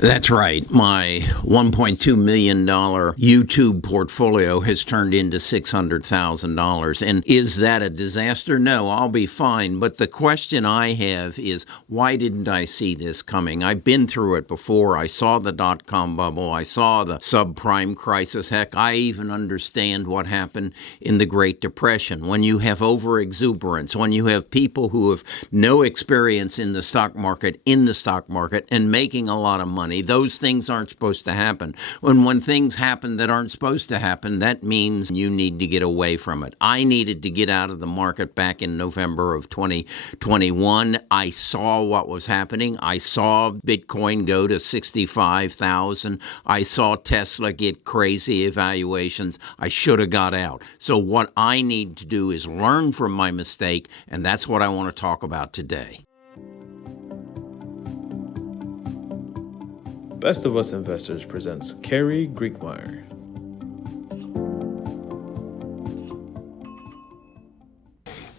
That's right. My $1.2 million YouTube portfolio has turned into $600,000. And is that a disaster? No, I'll be fine. But the question I have is, why didn't I see this coming? I've been through it before. I saw the Dotcom Bubble. I saw the Subprime Crisis. Heck, I even understand what happened in the Great Depression. When you have overexuberance, when you have people who have no experience in the stock market, and making a lot of money, those things aren't supposed to happen. When things happen that aren't supposed to happen, that means you need to get away from it. I needed to get out of the market back in November of 2021. I saw what was happening. I saw Bitcoin go to 65,000. I saw Tesla get crazy evaluations. I should have got out. So what I need to do is learn from my mistake, and that's what I want to talk about today. Best of Us Investors presents Carrie Griegmeyer.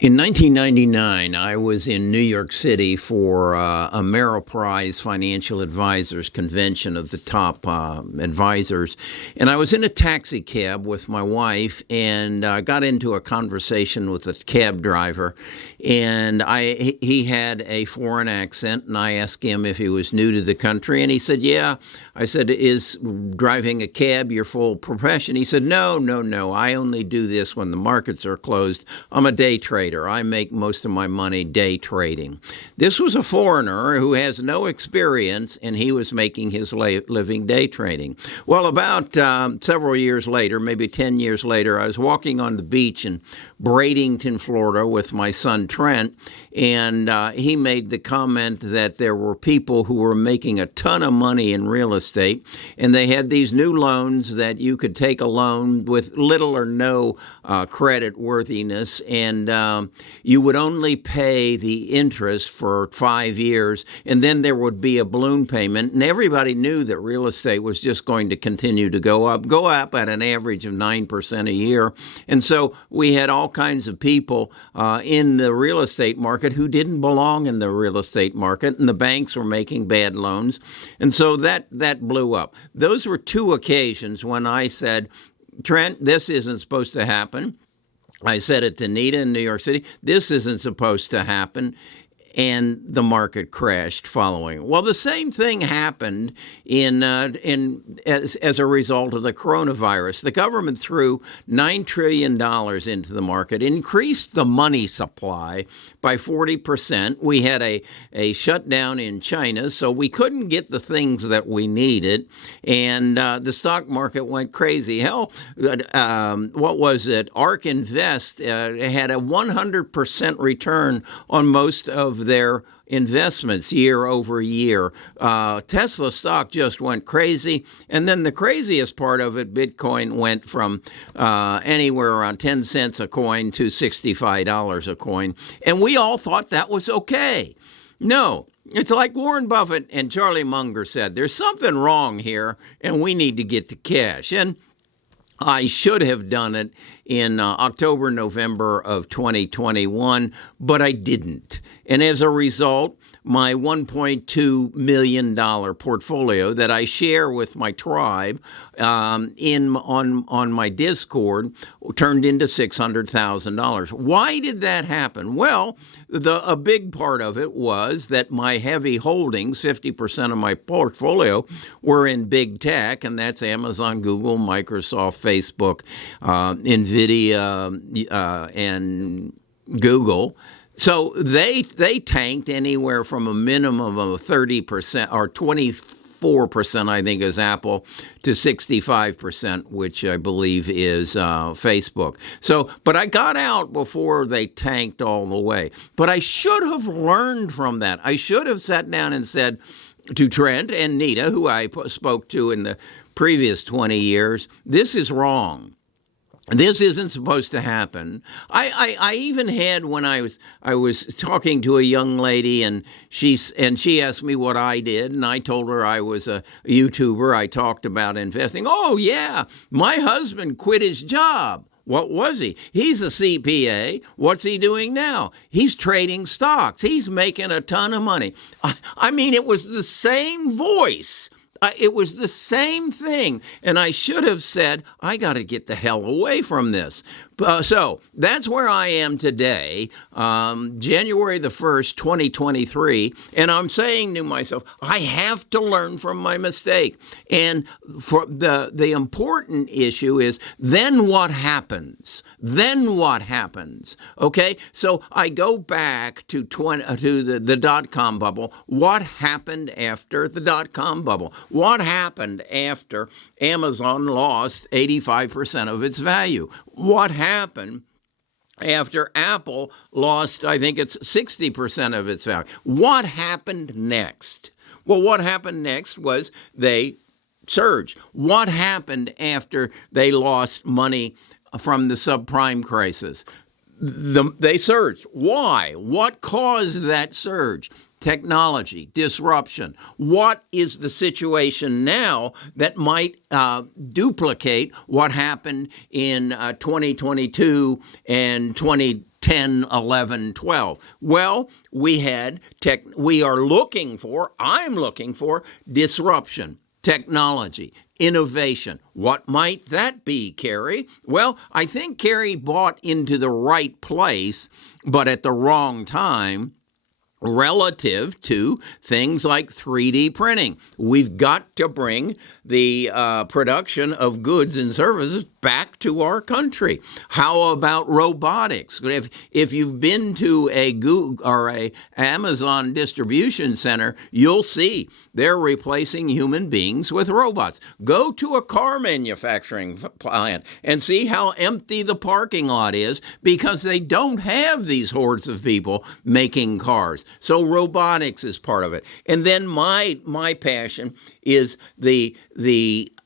In 1999, I was in New York City for a Ameriprise Financial Advisors convention of the top advisors. And I was in a taxi cab with my wife and got into a conversation with the cab driver. And he had a foreign accent, and I asked him if he was new to the country. And he said, yeah. I said, is driving a cab your full profession? He said, no. I only do this when the markets are closed. I'm a day trader. I make most of my money day trading. This was a foreigner who has no experience, and he was making his living day trading. Well, about several years later, maybe 10 years later, I was walking on the beach in Bradenton, Florida, with my son Trent, and he made the comment that there were people who were making a ton of money in real estate, and they had these new loans that you could take a loan with little or no credit worthiness, and you would only pay the interest for 5 years, and then there would be a balloon payment, and everybody knew that real estate was just going to continue to go up at an average of 9% a year. And so we had all kinds of people in the real estate market who didn't belong in the real estate market, and the banks were making bad loans. And so that blew up. Those were two occasions when I said, Trent, this isn't supposed to happen. I said it to Nita in New York City, this isn't supposed to happen. And the market crashed following. Well, the same thing happened as a result of the coronavirus. The government threw $9 trillion into the market, increased the money supply by 40%. We had a shutdown in China, so we couldn't get the things that we needed, and the stock market went crazy. Hell, what was it? ARK Invest had a 100% return on most of their investments year over year. Tesla stock just went crazy. And then the craziest part of it, Bitcoin went from anywhere around 10 cents a coin to $65 a coin. And we all thought that was okay. No. It's like Warren Buffett and Charlie Munger said, there's something wrong here, and we need to get to cash. And I should have done it in October, November of 2021, but I didn't. And as a result, my $1.2 million portfolio that I share with my tribe on my Discord turned into $600,000. Why did that happen? Well, a big part of it was that my heavy holdings, 50% of my portfolio, were in big tech, and that's Amazon, Google, Microsoft, Facebook, NVIDIA, and Google. So they tanked anywhere from a minimum of 30% or 24%, I think, is Apple, to 65%, which I believe is Facebook. So, but I got out before they tanked all the way. But I should have learned from that. I should have sat down and said to Trent and Nita, who I spoke to in the previous 20 years, this is wrong. This isn't supposed to happen. I even had, when I was talking to a young lady, and she asked me what I did, and I told her I was a YouTuber. I talked about investing. Oh yeah, my husband quit his job. What was he? He's a CPA. What's he doing now? He's trading stocks. He's making a ton of money. I mean, it was the same voice It was the same thing. And I should have said, I got to get the hell away from this. So that's where I am today, January the 1st, 2023. And I'm saying to myself, I have to learn from my mistake. And for the important issue is, then what happens? Then what happens? Okay, so I go back to the dot-com bubble. What happened after the dot-com bubble? What happened after Amazon lost 85% of its value? What happened after Apple lost, I think it's 60% of its value? What happened next? Well, what happened next was they surged. What happened after they lost money from the subprime crisis? They surged. Why? What caused that surge? Technology, disruption. What is the situation now that might duplicate what happened in 2022 and 2010, 11, 12? Well, I'm looking for disruption, technology, innovation. What might that be, Carrie? Well, I think Carrie bought into the right place, but at the wrong time, relative to things like 3D printing. We've got to bring the production of goods and services back to our country. How about robotics? If you've been to a Google or a Amazon distribution center, you'll see they're replacing human beings with robots. Go to a car manufacturing plant and see how empty the parking lot is because they don't have these hordes of people making cars. So robotics is part of it. And then my passion is the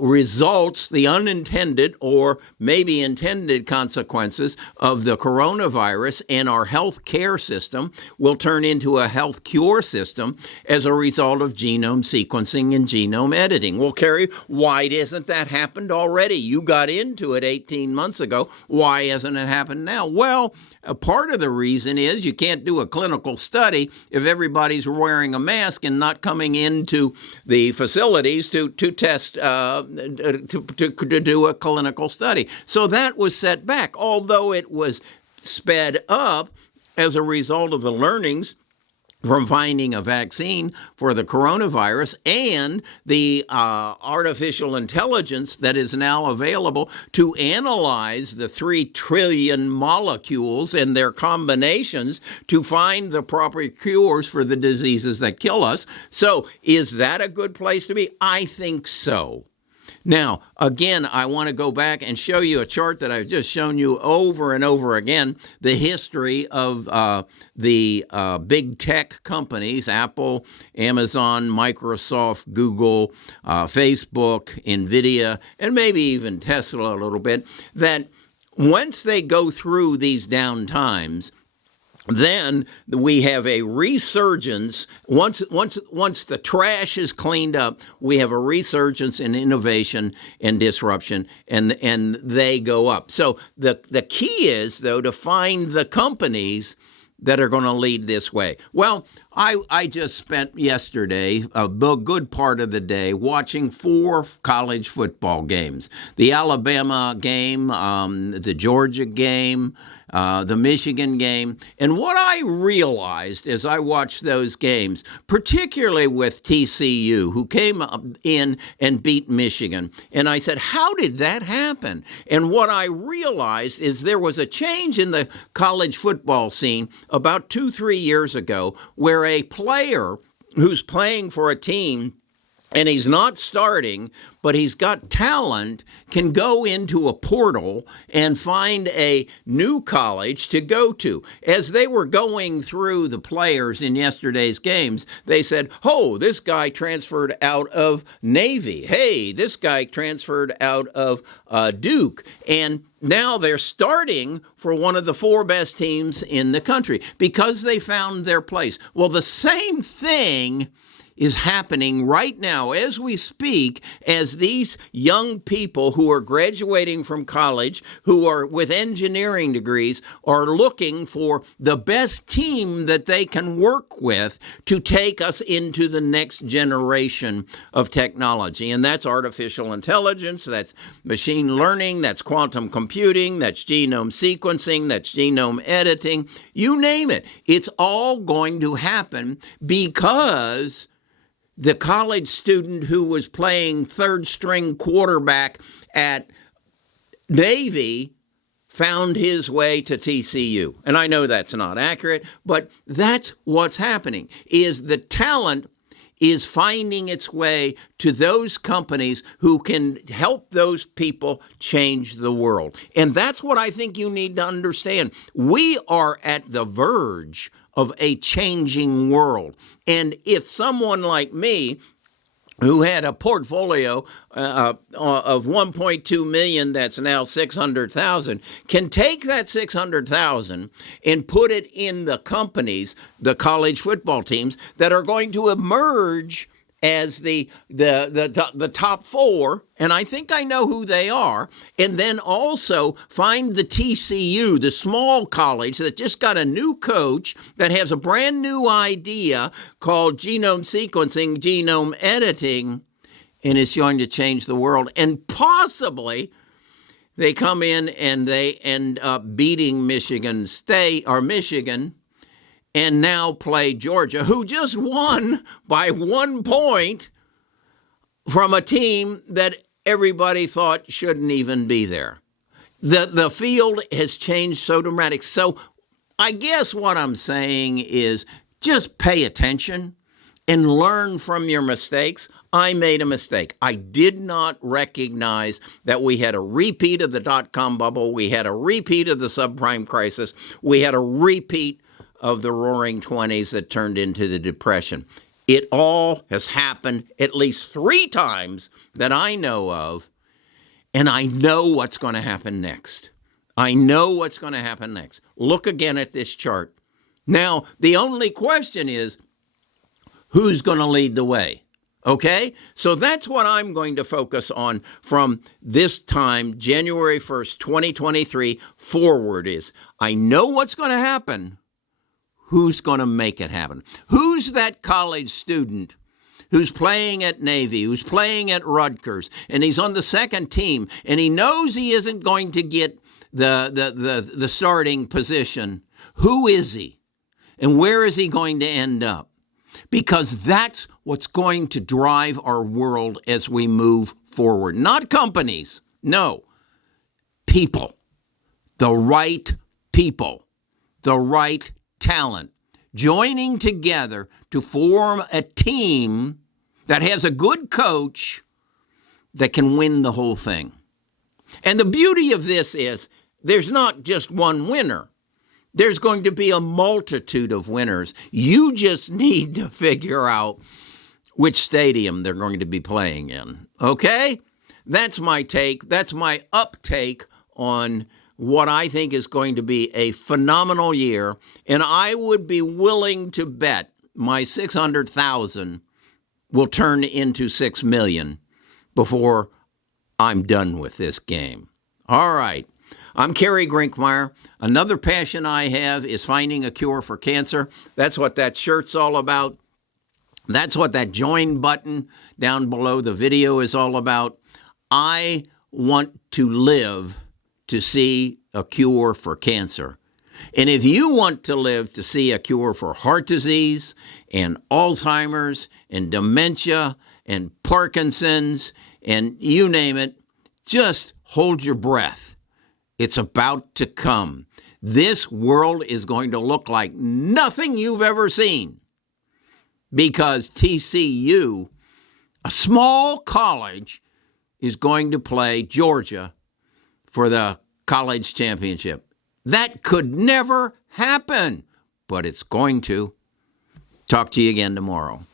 results, the unintended or maybe intended consequences of the coronavirus, and our health care system will turn into a health cure system as a result of genome sequencing and genome editing. Well, Carrie, why hasn't that happened already? You got into it 18 months ago. Why hasn't it happened now? Well, a part of the reason is you can't do a clinical study if everybody's wearing a mask and not coming into the facilities to test, to do a clinical study. So that was set back, although it was sped up as a result of the learnings from finding a vaccine for the coronavirus and the artificial intelligence that is now available to analyze the 3 trillion molecules and their combinations to find the proper cures for the diseases that kill us. So is that a good place to be? I think so. Now, again, I want to go back and show you a chart that I've just shown you over and over again, the history of the big tech companies, Apple, Amazon, Microsoft, Google, Facebook, NVIDIA, and maybe even Tesla a little bit, that once they go through these down times, then we have a resurgence. Once the trash is cleaned up, we have a resurgence in innovation and disruption, and they go up. So the key is, though, to find the companies that are going to lead this way. Well, I just spent yesterday a good part of the day watching 4 college football games. The Alabama game, the Georgia game, the Michigan game. And what I realized as I watched those games, particularly with TCU, who came in and beat Michigan, and I said, how did that happen? And what I realized is there was a change in the college football scene about 2-3 years ago where a player who's playing for a team and he's not starting, but he's got talent, can go into a portal and find a new college to go to. As they were going through the players in yesterday's games, they said, oh, this guy transferred out of Navy. Hey, this guy transferred out of Duke. And now they're starting for one of the 4 best teams in the country because they found their place. Well, the same thing is happening right now as we speak, as these young people who are graduating from college, who are with engineering degrees, are looking for the best team that they can work with to take us into the next generation of technology. And that's artificial intelligence, that's machine learning, that's quantum computing, that's genome sequencing, that's genome editing, you name it. It's all going to happen because the college student who was playing third string quarterback at Navy found his way to TCU. And I know that's not accurate, but that's what's happening, is the talent is finding its way to those companies who can help those people change the world. And that's what I think you need to understand. We are at the verge of a changing world. And if someone like me, who had a portfolio of 1.2 million that's now 600,000, can take that 600,000 and put it in the companies, the college football teams that are going to emerge as the top four, and I think I know who they are, and then also find the TCU, the small college that just got a new coach that has a brand new idea called genome sequencing, genome editing, and it's going to change the world. And possibly they come in and they end up beating Michigan State or Michigan, and now play Georgia, who just won by 1 point from a team that everybody thought shouldn't even be there. The field has changed so dramatic. So I guess what I'm saying is just pay attention and learn from your mistakes. I made a mistake. I did not recognize that we had a repeat of the dot-com bubble. We had a repeat of the subprime crisis. We had a repeat of the roaring 20s that turned into the Depression. It all has happened at least 3 times that I know of, and I know what's going to happen next. I know what's going to happen next. Look again at this chart. Now, the only question is, who's going to lead the way? Okay? So that's what I'm going to focus on from this time, January 1st, 2023, forward is, I know what's going to happen. Who's going to make it happen? Who's that college student who's playing at Navy, who's playing at Rutgers, and he's on the second team, and he knows he isn't going to get the starting position? Who is he? And where is he going to end up? Because that's what's going to drive our world as we move forward. Not companies. No. People. The right people. The right talent joining together to form a team that has a good coach that can win the whole thing. And the beauty of this is there's not just one winner. There's going to be a multitude of winners. You just need to figure out which stadium they're going to be playing in. Okay? That's my take. That's my uptake on what I think is going to be a phenomenal year, and I would be willing to bet my 600,000 will turn into 6 million before I'm done with this game. All right. I'm Kerry Grinkmeyer. Another passion I have is finding a cure for cancer. That's what that shirt's all about. That's what that join button down below the video is all about. I want to live to see a cure for cancer. And if you want to live to see a cure for heart disease and Alzheimer's and dementia and Parkinson's and you name it, just hold your breath. It's about to come. This world is going to look like nothing you've ever seen because TCU, a small college, is going to play Georgia for the college championship. That could never happen, but it's going to. Talk to you again tomorrow.